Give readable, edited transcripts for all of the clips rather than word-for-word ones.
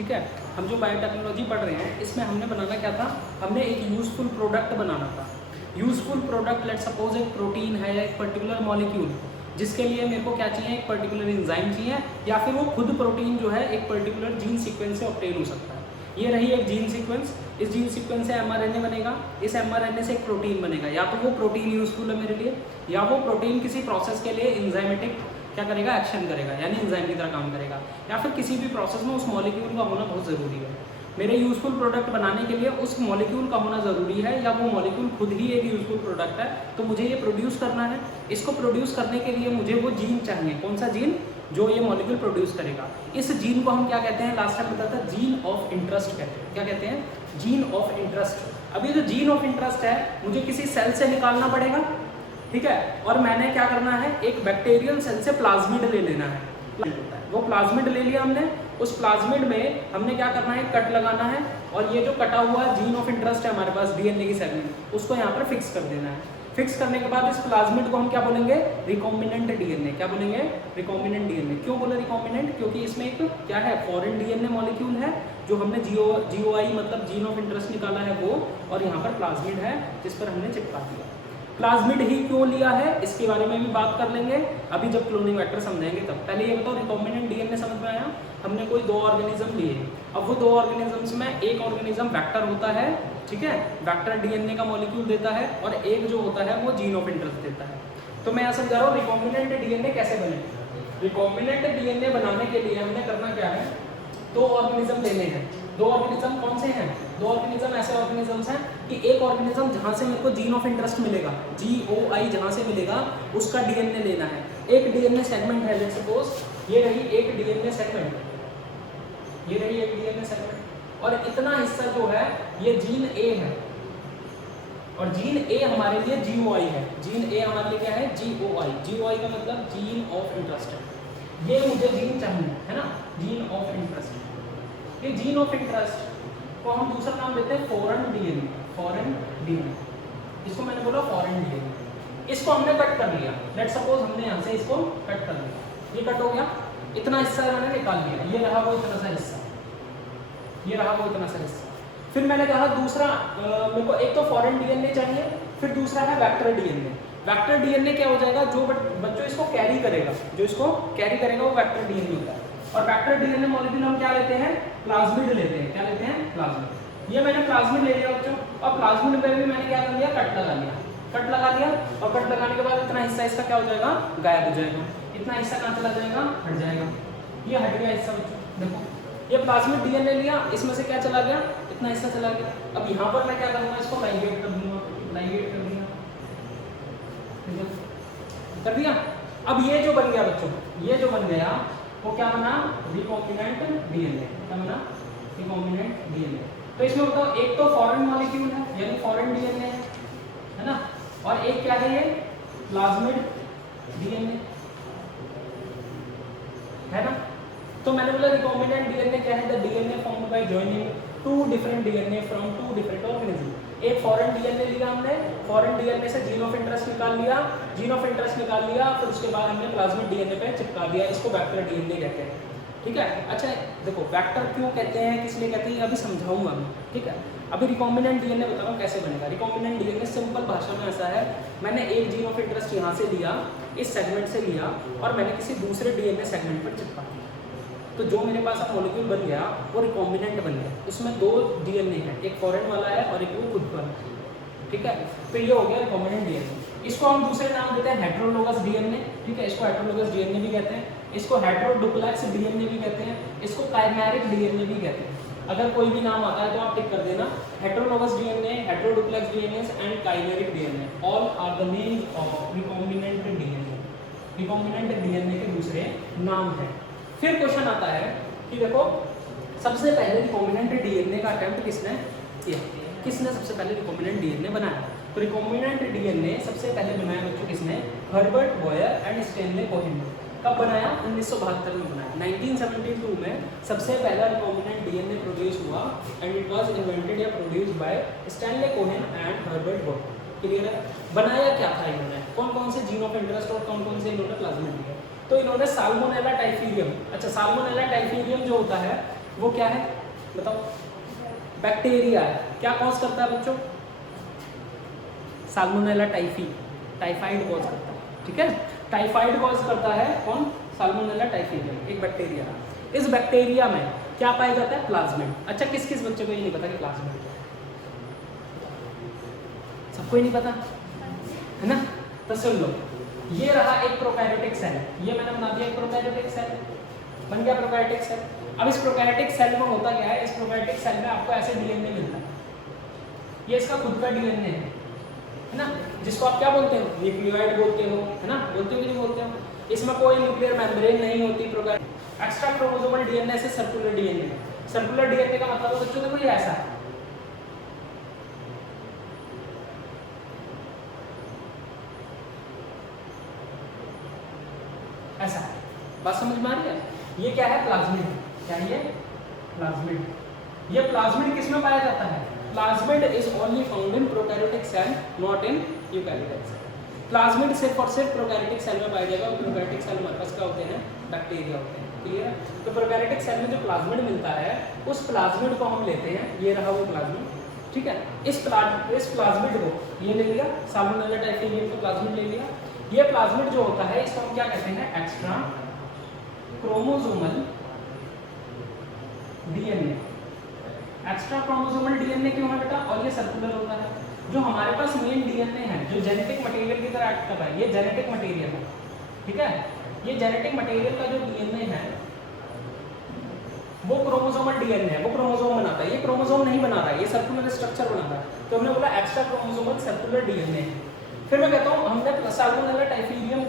ठीक है। हम जो बायोटेक्नोलॉजी पढ़ रहे हैं इसमें हमने बनाना क्या था, हमने एक यूज़फुल प्रोडक्ट बनाना था। यूज़फुल प्रोडक्ट, लेट सपोज एक प्रोटीन है या एक पर्टिकुलर मॉलिक्यूल, जिसके लिए मेरे को क्या चाहिए, एक पर्टिकुलर एंजाइम चाहिए, या फिर वो खुद प्रोटीन जो है एक पर्टिकुलर जीन सीक्वेंस से ऑब्टेन हो सकता है। ये रही एक जीन सीक्वेंस, इस जीन सीक्वेंस से mRNA बनेगा, इस mRNA से एक प्रोटीन बनेगा। या तो वो प्रोटीन यूज़फुल है मेरे लिए, या वो प्रोटीन किसी प्रोसेस के लिए एंजाइमेटिक क्या करेगा, एक्शन करेगा, यानी एंजाइम की तरह काम करेगा, या फिर किसी भी प्रोसेस में उस मॉलिक्यूल का होना बहुत ज़रूरी है। मेरे यूज़फुल प्रोडक्ट बनाने के लिए उस मॉलिक्यूल का होना ज़रूरी है, या वो मॉलिक्यूल खुद ही एक यूज़फुल प्रोडक्ट है, तो मुझे ये प्रोड्यूस करना है। इसको प्रोड्यूस करने के लिए मुझे वो जीन चाहिए, कौन सा जीन, जो ये मॉलिक्यूल प्रोड्यूस करेगा। इस जीन को हम क्या कहते हैं, लास्ट टाइम बताया था, जीन ऑफ इंटरेस्ट कहते हैं। क्या कहते हैं, जीन ऑफ इंटरेस्ट। अब ये जो जीन ऑफ इंटरेस्ट है मुझे किसी सेल से निकालना पड़ेगा, ठीक है, और मैंने क्या करना है, एक बैक्टीरियल सेल से प्लाज्मिड ले लेना है। वो प्लाज्मिड ले लिया हमने, उस प्लाज्मिड में हमने क्या करना है, कट लगाना है, और ये जो कटा हुआ जीन ऑफ इंटरेस्ट है हमारे पास डीएनए की सेगमेंट, उसको यहाँ पर फिक्स कर देना है। फिक्स करने के बाद इस प्लाज्मिड को हम क्या बोलेंगे, रिकॉम्बिनेंट डीएनए। क्या बोलेंगे, रिकॉम्बिनेंट डीएनए। क्यों बोले रिकॉम्बिनेंट, क्योंकि इसमें एक क्या है, फॉरेन डीएनए मॉलिक्यूल है, जो हमने जीओआई मतलब जीन ऑफ इंटरेस्ट निकाला है वो, और यहाँ पर प्लाज्मिड है जिस पर हमने चिपका दिया। प्लाज्मिड ही क्यों लिया है इसके बारे में भी बात कर लेंगे अभी जब क्लोनिंग वेक्टर समझेंगे तब। पहले ये बताओ, रिकॉम्बिनेंट डीएनए समझ में आया, हमने कोई 2 ऑर्गेनिज्म लिए, अब वो 2 ऑर्गेनिजम्स में एक ऑर्गेनिज्म वेक्टर होता है, ठीक है, वेक्टर डीएनए का मॉलिक्यूल देता है, और एक जो होता है वो जीन ऑफ इंटरेस्ट देता है। तो मैं यहाँ समझा रहा हूँ रिकॉम्बिनेंट डीएनए कैसे बने। रिकॉम्बिनेंट डीएनए बनाने के लिए हमने करना क्या है, 2 ऑर्गेनिज्म लेने हैं। 2 ऑर्गेनिज्म कौन से हैं, 2 ऑर्गेनिज्म ऐसे ऑर्गेनिजम्स हैं कि एक ऑर्गेनिज्म जहाँ से मेरे को जीन ऑफ इंटरेस्ट मिलेगा, जीओआई जहाँ से मिलेगा उसका डीएनए लेना है। एक डीएनए सेगमेंट है, लेट्स सपोज ये रही एक डीएनए सेगमेंट, ये रही एक डीएनए सेगमेंट, और इतना हिस्सा जो है ये जीन ए है, और जीन ए हमारे लिए जीओआई है। जीन ए हमारे लिए क्या है, जीओआई। जीओआई का मतलब जीन ऑफ इंटरेस्ट है। ये मुझे जीन चाहिए, है ना, जीन ऑफ इंटरेस्ट। ये जीन ऑफ इंटरेस्ट को हम दूसरा नाम देते हैं फॉरेन डीएनए। फॉरेन डीएनए, इसको मैंने बोला फॉरेन डीएनए। इसको हमने कट कर लिया, लेट सपोज हमने यहाँ से इसको कट कर लिया, ये कट हो गया, इतना हिस्सा मैंने निकाल लिया, ये रहा वो इतना सा हिस्सा, ये रहा वो इतना सा हिस्सा। फिर मैंने कहा दूसरा मेरे को एक तो फॉरेन डीएनए चाहिए, फिर दूसरा है वेक्टर डीएनए। वेक्टर डीएनए क्या हो जाएगा, जो बच्चों इसको कैरी करेगा, जो इसको कैरी करेगा वो वेक्टर डीएनए होता है। और वेक्टर डीएनए मॉलिक्यूल हम क्या लेते हैं, प्लाज्मिड लेते हैं। क्या लेते हैं, प्लाज्मिड। ये मैंने प्लाज्मिड ले लिया बच्चों, और प्लाज्मिड पे भी मैंने क्या कर लिया, कट लगा लिया। कट लगा लिया, और कट लगाने के बाद इतना हिस्सा इसका क्या हो जाएगा, गायब हो जाएगा। इतना हिस्सा कहाँ चला जाएगा, हट जाएगा। ये हट गया हिस्सा बच्चों, देखो ये प्लाज्मिड डीएनए लिया, इसमें से क्या चला गया, इतना हिस्सा चला गया। अब यहाँ पर मैं क्या करूँगा, इसको लाइगेट कर दूंगा, लाइगेट कर दिया, ठीक है, कर दिया। अब ये जो बन गया बच्चों, ये जो बन गया वो क्या बना, रिकॉम्बिनेंट डीएनए। क्या बना, रिकॉम्बिनेंट डीएनए। तो इसमें बताओ, एक तो फॉरेन मॉलिक्यूल है यानी फॉरेन डीएनए है ना, और एक क्या है, ये प्लाज्मिड डीएनए है ना। तो मैंने बोला रिकॉम्बिनेंट डीएनए क्या है, the DNA formed by joining 2 different DNA from 2 different organism. एक फॉरेन डीएनए लिया हमने, फॉरेन डीएनए से जीन ऑफ इंटरेस्ट निकाल लिया, जीन ऑफ इंटरेस्ट निकाल लिया, फिर उसके बाद हमने प्लाज्मिड डीएनए पे चिपका दिया, इसको वेक्टर डीएनए कहते हैं, ठीक है। अच्छा देखो, वेक्टर क्यों कहते हैं, किस लिए कहते हैं, अभी समझाऊंगा मैं, ठीक है। अभी रिकॉम्बिनेंट डीएनए बता रहा हूँ कैसे बनेगा। रिकॉम्बिनेंट डीएनए सिंपल भाषा में ऐसा है, मैंने एक जीन ऑफ इंटरेस्ट यहाँ से लिया, इस सेगमेंट से लिया, और मैंने किसी दूसरे डीएनए सेगमेंट पर चिपका दिया, तो जो मेरे पास अब मॉलिक्यूल बन गया वो रिकॉम्बिनेंट बन गया। उसमें 2 डीएनए है, एक फॉरेन वाला है और एक वो खुद का, ठीक है। तो ये हो गया रिकॉम्बिनेंट डीएनए। इसको हम दूसरे नाम देते हैं हेटेरोलोगस डीएनए, ठीक है, इसको हेटेरोलोगस डीएनए भी कहते हैं, इसको हेटेरोडुप्लेक्स डीएनए भी कहते हैं, इसको काइमेरिक डीएनए भी कहते हैं। अगर कोई भी नाम आता है तो आप टिक कर देना, heterologous DNA, heteroduplex DNA and chimeric DNA, all are the names of recombinant DNA. Recombinant DNA के दूसरे नाम हैं। फिर क्वेश्चन आता है कि देखो, सबसे पहले रिकॉम्बिनेंट डीएनए का अटेम्प्ट किसने किया, किसने सबसे पहले रिकॉम्बिनेंट डीएनए बनाया। तो रिकॉम्बिनेंट डीएनए सबसे पहले बनाया बच्चों किसने, Herbert Boyer and Stanley Cohen. कब बनाया, 1972 में बनाया। 1972 में सबसे पहला रिकॉम्बिनेंट डीएनए प्रोड्यूस हुआ, एंड इट वाज इन्वेंटेड या produced by Stanley Cohen and Herbert Boyer. Clear है। बनाया क्या था इन्होंने, कौन कौन से जीन ऑफ इंटरेस्ट और कौन कौन से इन्होंने प्लाज्मिड दिया। तो इन्होंने साल्मोनेला टाइफीरियम, अच्छा साल्मोनेला टाइफीरियम जो होता है वो क्या है बताओ? बैक्टीरिया है। क्या कॉज करता है बच्चों? साल्मोनेला टाइफी, टाइफाइड कॉज करता है। ठीक है, टाइफाइड कॉज करता है कौन? साल्मोनेला टाइफीडियम, एक बैक्टीरिया। इस बैक्टीरिया में क्या पाया जाता है? प्लाज्मिड। अच्छा, किस किस बच्चे को ये नहीं पता कि प्लाज्मिड क्या है? सबको ही नहीं पता है ना? तो सुन लो, ये रहा एक प्रोकैरियोटिक सेल, ये मैंने बना दिया एक प्रोकैरियोटिक सेल, बन गया प्रोकैरियोटिक सेल। अब इस प्रोकैरियोटिक सेल में होता क्या है? इस प्रोकैरियोटिक सेल में आपको ऐसे डीएनए मिलता है, ये इसका खुद का डीएनए है ना, जिसको आप क्या बोलते हो? न्यूक्लियोइड बोलते हो, है ना? बोलते हो कि नहीं बोलते हो? इसमें कोई न्यूक्लियर मेम्ब्रेन नहीं होती। प्रोकैरियोटिक एक्स्ट्रा क्रोमोसोमल डीएनए से सर्कुलर डीएनए। सर्कुलर डीएनए का मतलब है बच्चों देखो ये ऐसा है, ऐसा है। बात समझ में आ रही है? ये क्या है? प्लाज्मिड। क्या ये? प्लाज्मिड। ये प्लाज्मिड किस में पाया जाता है? Plasmid is only found in prokaryotic cell, not in eukaryotic cell. Plasmid सिर्फ और सिर्फ प्रोकैरियोटिक सेल में पाया जाएगा, और प्रोकैरियोटिक सेल हमारे पास क्या होते हैं? बैक्टीरिया होते हैं। क्लियर है? तो प्रोकैरियोटिक सेल में जो प्लाज्मिड मिलता है, उस प्लाज्मिड को हम लेते हैं, ये रहा वो प्लाज्मिड। ठीक है, इस प्लाज्मिड को ये ले लिया, साल्मोनेला टाइफीडियम का प्लाज्मिड ले लिया। ये प्लाज्मिड जो होता है इसको हम क्या कहते हैं? Extra chromosomal DNA. Extra chromosomal DNA क्यों है बेटा? और ये सर्कुलर होता है। जो हमारे पास मेन डीएनए है, जो जेनेटिक मटेरियल की तरह एक्ट कर रहा है, ये जेनेटिक मटेरियल है। ठीक है, ये जेनेटिक मटेरियल का जो डीएनए है वो क्रोमोसोमल डीएनए है, वो क्रोमोसोम बनाता है। ये क्रोमोसोम नहीं बना रहा है, ये सर्कुलर स्ट्रक्चर बना रहा है। तो हमने बोला एक्स्ट्रा क्रोमोसोमल सर्कुलर डीएनए। फिर मैं कहता हूँ हमने साल्मोनेला टाइफीडियम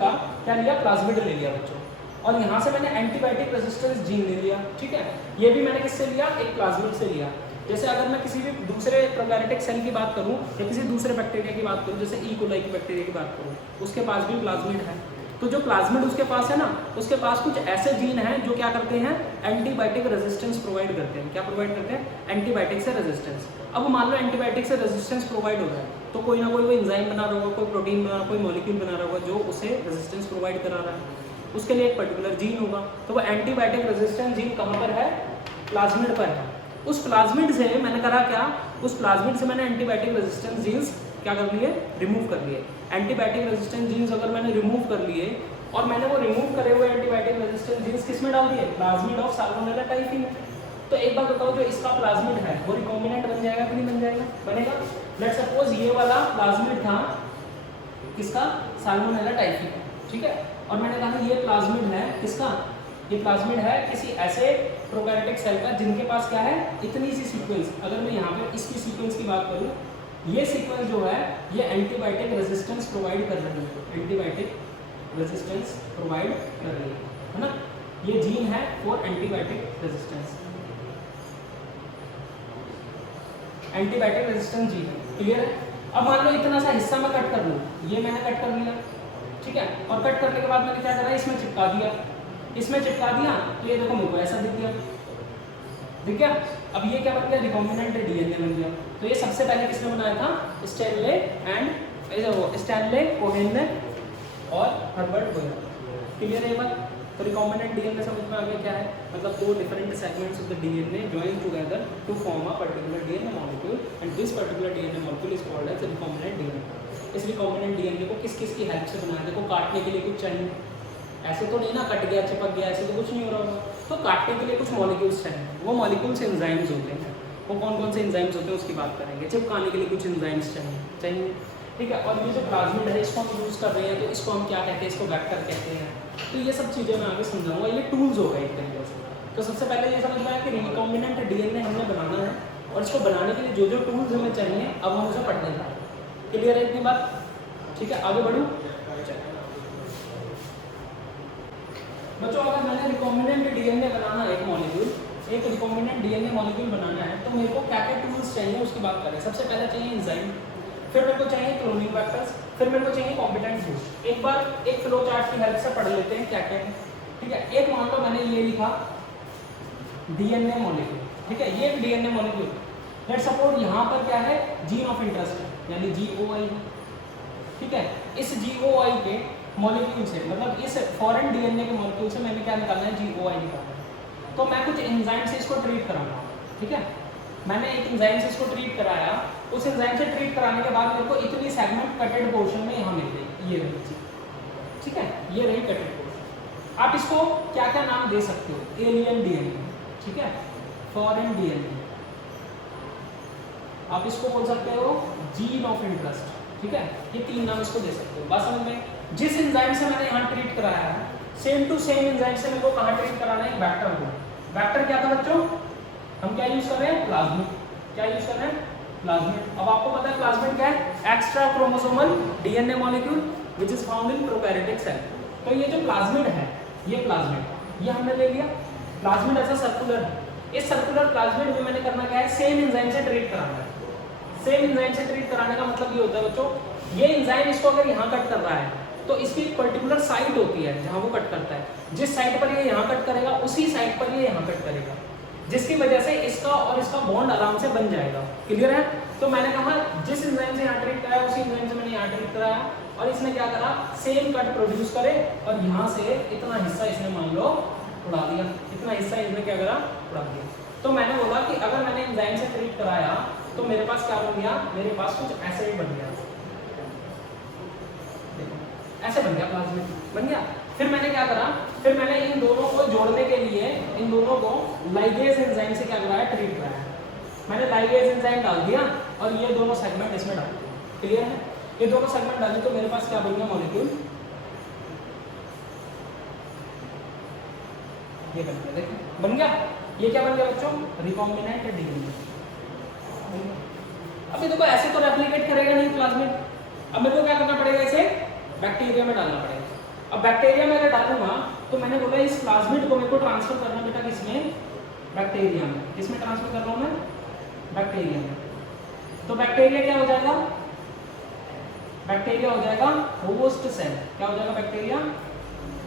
का क्या लिया? प्लाज्मिड ले लिया बच्चों, और यहाँ से मैंने एंटीबायोटिक रेजिस्टेंस जीन ले लिया। ठीक है, ये भी मैंने किससे लिया? एक प्लाज्मिड से लिया। जैसे अगर मैं किसी भी दूसरे प्रोकैरियोटिक सेल की बात करूँ या किसी दूसरे बैक्टीरिया की बात करूँ, जैसे ई कोलाई की बैक्टीरिया की बात करूँ, उसके पास भी प्लाज्मिड है। तो जो प्लाज्मिड उसके पास है ना, उसके पास कुछ ऐसे जीन हैं जो क्या करते हैं? एंटीबायोटिक रेजिस्टेंस प्रोवाइड करते हैं। क्या प्रोवाइड करते हैं? एंटीबायोटिक से रेजिस्टेंस। अब मान लो एंटीबायोटिक से रेजिस्टेंस प्रोवाइड हो रहा है, तो कोई ना कोई वो एंजाइम बना रहा होगा, कोई प्रोटीन बना, कोई मॉलिक्यूल बना रहा होगा जो उसे रेजिस्टेंस प्रोवाइड करा रहा है। उसके लिए एक पर्टिकुलर जीन होगा। तो वो एंटीबायोटिक रेजिस्टेंस जीन कहाँ पर है? प्लाज्मिड पर है। उस प्लाज्मिड से मैंने करा क्या? उस प्लाज्मिड से मैंने एंटीबायोटिक रेजिस्टेंस जीन्स क्या कर लिए? रिमूव कर लिए। एंटीबायोटिक रेजिस्टेंस जीन्स अगर मैंने रिमूव कर लिए, और मैंने वो रिमूव करे हुए एंटीबायोटिक रेजिस्टेंस जीन्स किस में डाल दिए? प्लाज्मिड ऑफ साल्मोनेला टाइफी में। तो एक बात बताओ, जो इसका प्लाज्मिड है वो रिकॉम्बिनेंट बन जाएगा कि नहीं बन जाएगा? बनेगा। लेट्स सपोज ये वाला प्लाज्मिड था किसका? साल्मोनेला टाइफी का। ठीक है, और मैंने कहा ये प्लाज्मिड है किसका? ये प्लाज्मिड है किसी ऐसे प्रोकैरियोटिक सेल का जिनके पास क्या है? इतनी सी सीक्वेंस। अगर मैं यहाँ पे इसकी सीक्वेंस की बात करूँ, ये सीक्वेंस जो है ये एंटीबायोटिक रेजिस्टेंस प्रोवाइड कर रही है, एंटीबायोटिक रेजिस्टेंस प्रोवाइड कर रही है ना? ये जीन है for antibiotic resistance, antibiotic resistance gene है। क्लियर है? अब मान लो इतना सा हिस्सा मैं कट कर लूँ, ये मैंने कट कर लिया। ठीक है, और कट करने के बाद मैंने क्या करा? इसमें चिपका दिया। इसमें चिपका दिया तो ये देखो मेरे को ऐसा दिख गया। दिख गया? अब ये क्या बन गया? रिकॉम्बिनेंट डीएनए बन गया। तो ये सबसे पहले किसने बनाया था? स्टैनले कोहेन ने और हर्बर्ट बोयर। क्लियर है ये बात? तो रिकॉम्बिनेंट डीएनए समझ में आ गया क्या है? मतलब दो different segments of the DNA join together to form a particular DNA molecule, and this particular DNA molecule is called as recombinant DNA. इस रिकॉम्बिनेंट डीएनए को किस किस की हेल्प से बनाया? देखो काटने के लिए कुछ चाहिए, ऐसे तो नहीं ना कट गया चिपक गया, ऐसे तो कुछ नहीं हो रहा होगा। तो काटने के लिए कुछ मॉलिक्यूल्स चाहिए, वो मॉलिक्यूल्स एंजाइम्स होते हैं। वो कौन से एंजाइम्स होते हैं उसकी बात करेंगे। चिपकाने के लिए कुछ एंजाइम्स चाहिए। ठीक है, और ये जो प्लाज्मिड है इसको हम यूज़ कर रहे हैं, तो इसको हम क्या कहते हैं? इसको वेक्टर कहते हैं। तो ये सब चीज़ें मैं आगे समझाऊंगा, ये टूल्स हो गए एक तरीके से। तो सबसे पहले ये समझ में आया कि रिकॉम्बिनेंट डीएनए हमने बनाना है, और इसको बनाने के लिए जो जो टूल्स हमें चाहिए अब हम उसे पढ़ने जा रहे हैं। क्लियर है इतनी बात? ठीक है, आगे बढ़ूँ बच्चों। अगर मैंने रिकॉम्बिनेंट डीएनए बनाना है, एक रिकॉम्बिनेंट डीएनए मॉलिक्यूल बनाना है, तो मेरे को क्या क्या टूल्स चाहिए उसकी बात करें। सबसे पहले चाहिए एंजाइम, फिर मेरे को चाहिए क्लोनिंग वेक्टर्स, फिर मेरे को चाहिए कॉम्पिटेंट बूस्ट। एक बार एक फ्लो चार्ट की हेल्प से पढ़ लेते हैं क्या क्या है। ठीक है, एक मान लो मैंने ये लिखा डीएनए मॉलिक्यूल। ठीक है, ये डीएनए मॉलिक्यूल, लेट्स सपोज यहाँ पर क्या है? जीन ऑफ इंटरेस्ट यानी GOI। ठीक है, इस GOI के मॉलिक्यूल से, मतलब इस फॉरेन डीएनए के मॉलिक्यूल से मैंने क्या निकालना है? GOI निकालना है। तो मैं कुछ एंजाइम से इसको ट्रीट कराऊंगा, ठीक है। मैंने एक एंजाइम से इसको ट्रीट कराया, उस एंजाइम से ट्रीट कराने के बाद मेरे को इतनी सेगमेंट कटेड पोर्शन में यहाँ मिल गई, ये रही चीज, ठीक है, ये रही कटेड पोर्शन। आप इसको क्या क्या नाम दे सकते हो, एलियन डीएनए, ठीक है, फॉरेन डीएनए, आप इसको बोल सकते हो जीन ऑफ इंटरेस्ट, ठीक है, ये 3 नाम इसको दे सकते हो। बात समझ में? जिस एंजाइम से मैंने यहाँ ट्रीट कराया है, सेम टू सेम एंजाइम से मेरे को कहाँ ट्रीट कराना है, वेक्टर को। वेक्टर क्या था बच्चों, हम क्या यूज कर रहे हैं, प्लाज्मिड। क्या यूज कर रहे हैं, प्लाज्मिड। अब आपको पता है प्लाज्मिड क्या है, extra chromosomal DNA molecule which is found in prokaryotic cell. तो ये जो प्लाज्मिड है, ये प्लाज्मिड, ये हमने ले लिया। प्लाज्मिड ऐसा सर्कुलर है, इस सर्कुलर प्लाज्मिड में मैंने करना क्या है, सेम एंजाइम से ट्रीट कराना है। सेम एंजाइम से ट्रीट कराने का मतलब ये होता है बच्चों, ये एंजाइम इसको अगर यहाँ कट कर रहा है तो इसकी एक पर्टिकुलर साइट होती है जहाँ वो कट करता है। जिस साइट पर ये यहाँ कट करेगा उसी साइट पर ये यहाँ कट करेगा, जिसकी वजह से इसका और इसका बॉन्ड आराम से बन जाएगा। क्लियर है? तो मैंने कहा जिस एंजाइम से यहाँ ट्रीट कराया उसी एंजाइम से मैंने यहाँ ट्रीट कराया, और इसने क्या करा, सेम कट प्रोड्यूस करे, और यहाँ से इतना हिस्सा इसने मान लो उड़ा दिया, इतना हिस्सा इसने क्या करा, उड़ा दिया। तो मैंने बोला कि अगर मैंने एंजाइम से ट्रीट कराया तो मेरे पास क्या बन गया, मेरे पास कुछ ऐसे ही बन गया, ऐसे बन गया, प्लाज्मिड बन गया। फिर मैंने क्या करा, फिर मैंने इन दोनों को जोड़ने के लिए इन दोनों को लाइगेज एंजाइम से क्या कराया, ट्रीट कराया। मैंने लाइगेज एंजाइम डाल दिया और ये दोनों सेगमेंट इसमें डाल दिया। क्लियर है? ये दोनों सेगमेंट डाली तो मेरे पास क्या बन गया, मॉलिक्यूल ये बन गया। देखिए बन गया, ये क्या बन गया बच्चों, रिकॉम्बिनेंट डीएनए। अभी देखो ऐसे तो रेप्लिकेट करेगा नहीं प्लाज्मिड, अब मेरे को क्या करना पड़ेगा, इसे बैक्टीरिया में डालना पड़ेगा। अब बैक्टीरिया में अगर डालूंगा तो मैंने बोला इस प्लाज्मिड को मेरे को ट्रांसफर करना बेटा किसमें, बैक्टीरिया में। किसमें ट्रांसफर कर रहा हूँ मैं, बैक्टीरिया में। तो बैक्टीरिया क्या हो जाएगा, बैक्टीरिया हो जाएगा होस्ट सेल। क्या हो जाएगा बैक्टीरिया,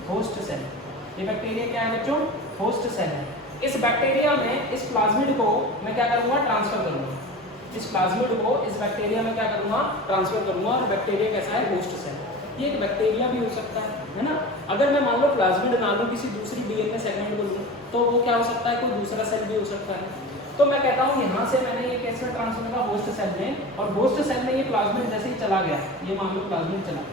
होस्ट सेल। ये बैक्टीरिया क्या है बच्चों, होस्ट सेल है। इस बैक्टीरिया में इस प्लाज्मिड को मैं क्या करूंगा, ट्रांसफर करूंगा। इस प्लाज्मिड को इस बैक्टीरिया में क्या करूंगा, ट्रांसफर करूंगा। और बैक्टीरिया कैसा है, होस्ट सेल। ये एक बैक्टीरिया भी हो सकता है ना। अगर मैं मान लो प्लाज्मिड ना लूं, किसी दूसरी डीएनए सेगमेंट को लूं, तो वो क्या हो सकता है, कोई दूसरा सेल भी हो सकता है। तो मैं कहता हूँ यहाँ से मैंने ये कैसे ट्रांसफर किया, होस्ट सेल में, और होस्ट सेल में ये प्लाज्मिड जैसे ही चला गया, ये मान लो प्लाज्मिड चला,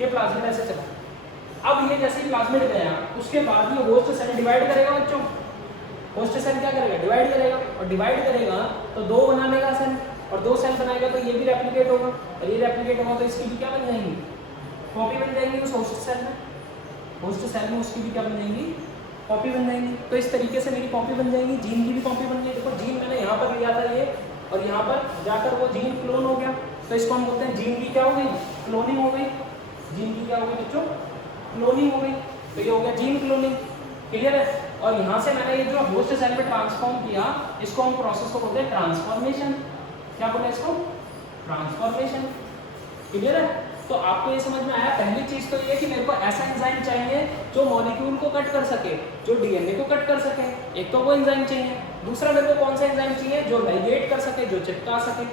ये प्लाज्मिड ऐसे चला। अब ये जैसे ही प्लाज्मिड गया उसके बाद ये होस्ट सेल डिवाइड करेगा बच्चों। होस्ट सेल क्या करेगा, डिवाइड करेगा, और डिवाइड करेगा तो 2 बना लेगा सेल, और 2 सेल बनाएगा तो ये भी रेप्लिकेट होगा, और ये रेप्लिकेट होगा तो इसकी भी क्या बन जाएंगी, कॉपी बन जाएंगी उस होस्ट सेल में। होस्ट सेल में उसकी भी क्या बन जाएंगी, कॉपी बन जाएंगी। तो इस तरीके से मेरी कॉपी बन जाएंगी, जीन की भी कॉपी बन जाएगी। देखो जीन मैंने यहाँ पर लिया था ये, और यहाँ पर जाकर वो जीन क्लोन हो गया, तो इसको हम बोलते हैं जीन की क्या हो गई, क्लोनिंग हो गई। जीन की क्या हो गई बच्चों, क्लोनिंग हो गई। तो ये हो गया जीन क्लोनिंग। क्लियर है? और यहाँ से मैंने ये जो होस्ट सेल में ट्रांसफॉर्म किया, इसको हम प्रोसेस को बोलते हैं ट्रांसफॉर्मेशन। क्या बोले इसको, ट्रांसफॉर्मेशन। क्लियर है? तो आपको ये समझ में आया। पहली चीज तो ये कि मेरे को ऐसा एंजाइम चाहिए जो मॉलिक्यूल को कट कर सके, जो डीएनए को कट कर सके, एक तो वो एंजाइम चाहिए। दूसरा मेरे को कौन सा एंजाइम चाहिए, जो लाइगेट कर सके, जो चिपका सके।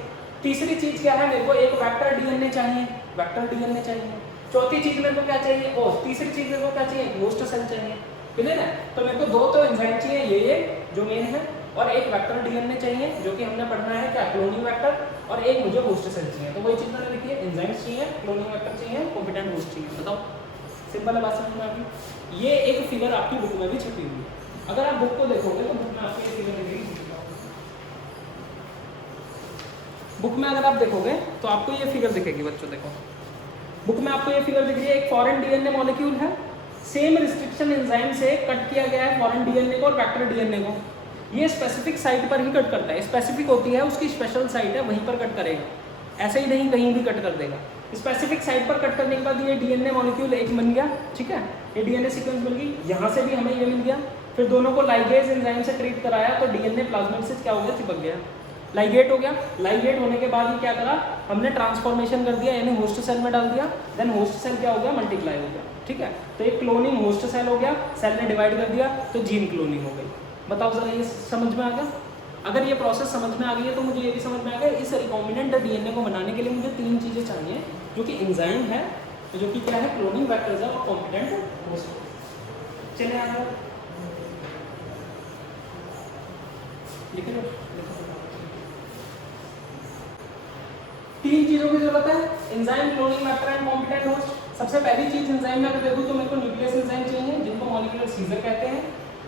तीसरी चीज क्या है, मेरे को एक वेक्टर डीएनए चाहिए, वेक्टर डीएनए चाहिए। चौथी चीज मेरे को क्या चाहिए, ओ तीसरी चीज मेरे को क्या चाहिए, होस्ट सेल चाहिए। क्लियर है? तो मेरे को 2 तो एंजाइम चाहिए, ये जो मेन है, और एक वेक्टर डीएनए चाहिए जो कि हमने पढ़ना है क्या, क्लोनिंग वेक्टर, और एक मुझे होस्ट सेल चाहिए। तो वही चीज मैंने लिखी है, एंजाइम्स चाहिए, क्लोनिंग वेक्टर चाहिए, कॉम्पिटेंट होस्ट चाहिए। बताओ, सिंपल है बात समझ में आ गई। ये एक फिगर आपकी बुक में भी छपी हुई है। अगर आप बुक को देखोगे तो बुक में आपको ये फिगर दिखेगी। बुक में अगर आप देखोगे तो आपको ये फिगर दिखेगी बच्चों। देखो बुक में आपको ये फिगर दिख रही है, एक फॉरेन डीएनए मॉलिक्यूल है, सेम रिस्ट्रिक्शन एंजाइम से कट किया गया है फॉरेन डीएनए को और वेक्टर डीएनए को। ये स्पेसिफिक साइट पर ही कट करता है, स्पेसिफिक होती है उसकी स्पेशल साइट है, वहीं पर कट करेगा, ऐसे ही नहीं कहीं भी कट कर देगा। स्पेसिफिक साइट पर कट करने के बाद ये डीएनए मॉलिक्यूल एक बन गया, ठीक है, ये डीएनए सीक्वेंस बन गई, यहाँ से भी हमें ये मिल गया। फिर दोनों को लाइगेज एंजाइम से ट्रीट कराया तो डीएनए प्लाज्मिड से क्या हो गया, चिपक गया, लाइगेट हो गया। लाइगेट होने के बाद ही क्या करा, हमने ट्रांसफॉर्मेशन कर दिया, यानी होस्ट सेल में डाल दिया। देन होस्ट सेल क्या हो गया, मल्टीप्लाई हो गया, ठीक है। तो एक क्लोनिंग होस्ट सेल हो गया, सेल ने डिवाइड कर दिया तो जीन क्लोनिंग हो गई। बताओ जरा ये समझ में आ गया? अगर ये प्रोसेस समझ में आ गई है तो मुझे ये भी समझ में आ गया, इस रिकॉम्बिनेंट डीएनए को बनाने के लिए मुझे 3 चीज़ें चाहिए, जो कि एंजाइम है, जो कि क्या है, क्लोनिंग वेक्टर्स है और कॉम्पिटेंट होस्ट। चलिए आगे लिख लो। 3 चीजों की जरूरत है, enzyme, cloning factor and competent host. सबसे पहली चीज एंजाइम में अगर देखो तो मेरे को न्यूक्लियस एंजाइम चाहिए, जिनको मॉलिक्यूलर सीजर कहते हैं।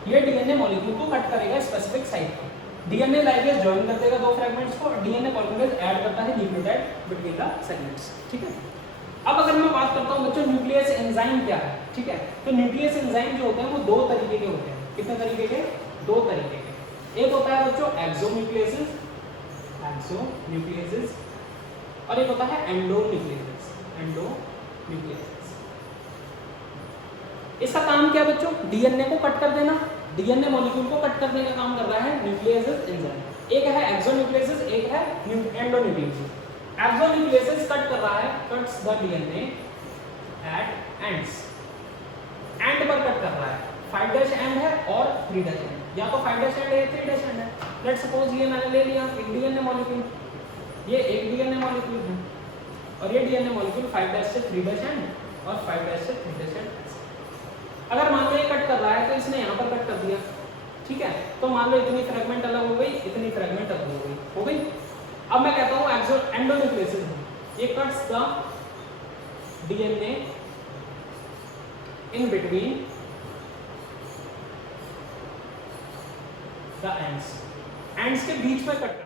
ये डीएनए मॉलिक्यूल को कट करेगा स्पेसिफिक साइट पर। डीएनए लाइगेज जॉइन कर देगा 2 फ्रेगमेंट्स को, और डीएनए पॉलीमरेज ऐड करता है न्यूक्लियोटाइड बिटवीन द सेगमेंट्स। ठीक है, अब अगर मैं बात करता हूँ बच्चों न्यूक्लियस एंजाइम क्या है। ठीक है, तो न्यूक्लियस एंजाइम जो होते हैं वो 2 तरीके के होते हैं। कितने तरीके के? 2 तरीके के। एक होता है बच्चों एक्सोन्यूक्लियसिस, एक्सोन्यूक्लियसिस, और एक होता है एंडोन्यूक्लियसिस, एंडोन्यूक्लियसिस। इसका काम क्या है बच्चों? डीएनए को कट कर देना, डीएनए मॉलिक्यूल को कट करने का काम कर रहा है न्यूक्लियसिस एंजाइम। एक है एक्सोन्यूक्लियसिस, एक है एंडोन्यूक्लियसिस। एक्सोन्यूक्लियसिस कट कर रहा है, cuts the DNA at ends, and पर कट कर रहा है। 5' एंड है और 3' एंड, या तो 5' एंड है या 3' एंड है। लेट्स सपोज ये मैंने ले लिया एक डीएनए मॉलिक्यूल, ये एक डीएनए मॉलिक्यूल है, और ये डीएनए मॉलिक्यूल 5' से 3' एंड और 5' से 3' एंड। अगर मान लो ये कट कर रहा है तो इसने यहाँ पर कट कर दिया। ठीक है, तो मान लो इतनी फ्रेगमेंट अलग हो गई, इतनी फ्रेगमेंट अलग हो गई। अब मैं कहता हूँ एंडोन्यूक्लियसिस, ये cuts the DNA in between the ends, ends के बीच में कट